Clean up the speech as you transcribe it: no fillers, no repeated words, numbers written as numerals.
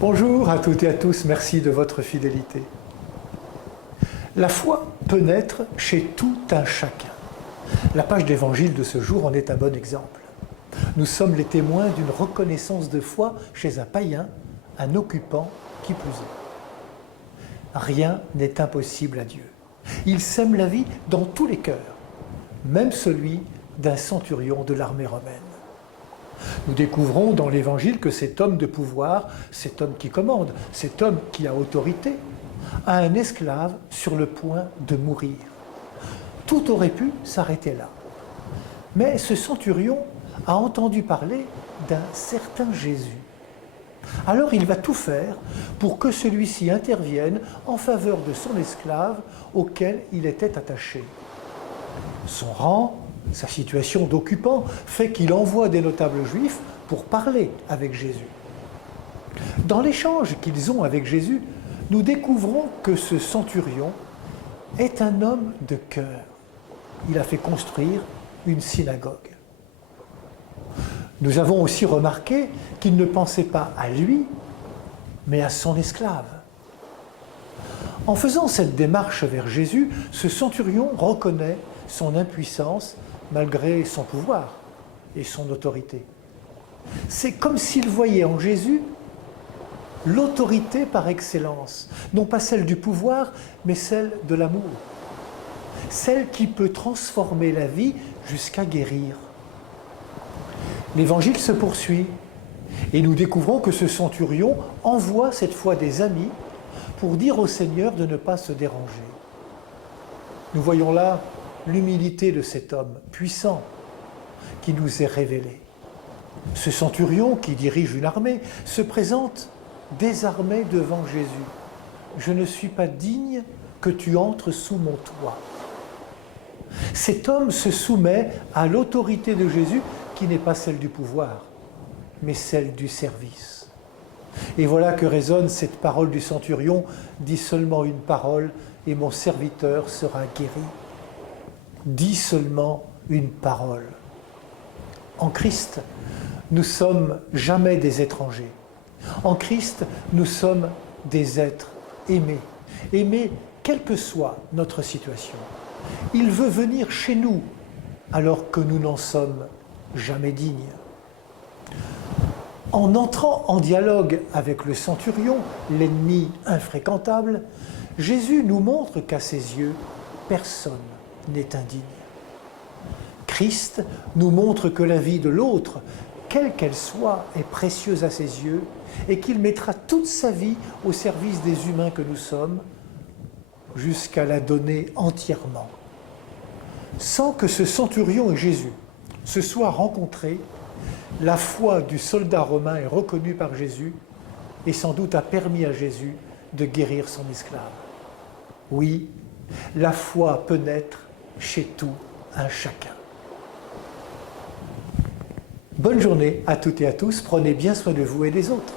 Bonjour à toutes et à tous, merci de votre fidélité. La foi peut naître chez tout un chacun. La page d'évangile de ce jour en est un bon exemple. Nous sommes les témoins d'une reconnaissance de foi chez un païen, un occupant qui plus est. Rien n'est impossible à Dieu. Il sème la vie dans tous les cœurs, même celui d'un centurion de l'armée romaine. Nous découvrons dans l'Évangile que cet homme de pouvoir, cet homme qui commande, cet homme qui a autorité, a un esclave sur le point de mourir. Tout aurait pu s'arrêter là. Mais ce centurion a entendu parler d'un certain Jésus. Alors il va tout faire pour que celui-ci intervienne en faveur de son esclave auquel il était attaché. Son rang, sa situation d'occupant fait qu'il envoie des notables juifs pour parler avec Jésus. Dans l'échange qu'ils ont avec Jésus, nous découvrons que ce centurion est un homme de cœur. Il a fait construire une synagogue. Nous avons aussi remarqué qu'il ne pensait pas à lui, mais à son esclave. En faisant cette démarche vers Jésus, ce centurion reconnaît son impuissance malgré son pouvoir et son autorité. C'est comme s'il voyait en Jésus l'autorité par excellence, non pas celle du pouvoir, mais celle de l'amour. Celle qui peut transformer la vie jusqu'à guérir. L'évangile se poursuit et nous découvrons que ce centurion envoie cette fois des amis pour dire au Seigneur de ne pas se déranger. Nous voyons là l'humilité de cet homme puissant qui nous est révélé. Ce centurion qui dirige une armée se présente désarmé devant Jésus. « Je ne suis pas digne que tu entres sous mon toit. » Cet homme se soumet à l'autorité de Jésus qui n'est pas celle du pouvoir, mais celle du service. Et voilà que résonne cette parole du centurion, « Dis seulement une parole et mon serviteur sera guéri. » Dis seulement une parole. En Christ, nous sommes jamais des étrangers. En Christ, nous sommes des êtres aimés. Aimés quelle que soit notre situation. Il veut venir chez nous alors que nous n'en sommes jamais dignes. En entrant en dialogue avec le centurion, l'ennemi infréquentable, Jésus nous montre qu'à ses yeux, personne n'est indigne. Christ nous montre que la vie de l'autre, quelle qu'elle soit, est précieuse à ses yeux et qu'il mettra toute sa vie au service des humains que nous sommes jusqu'à la donner entièrement. Sans que ce centurion et Jésus se soient rencontrés, la foi du soldat romain est reconnue par Jésus et sans doute a permis à Jésus de guérir son esclave. Oui, la foi peut naître chez tout un chacun. Bonne journée à toutes et à tous, prenez bien soin de vous et des autres.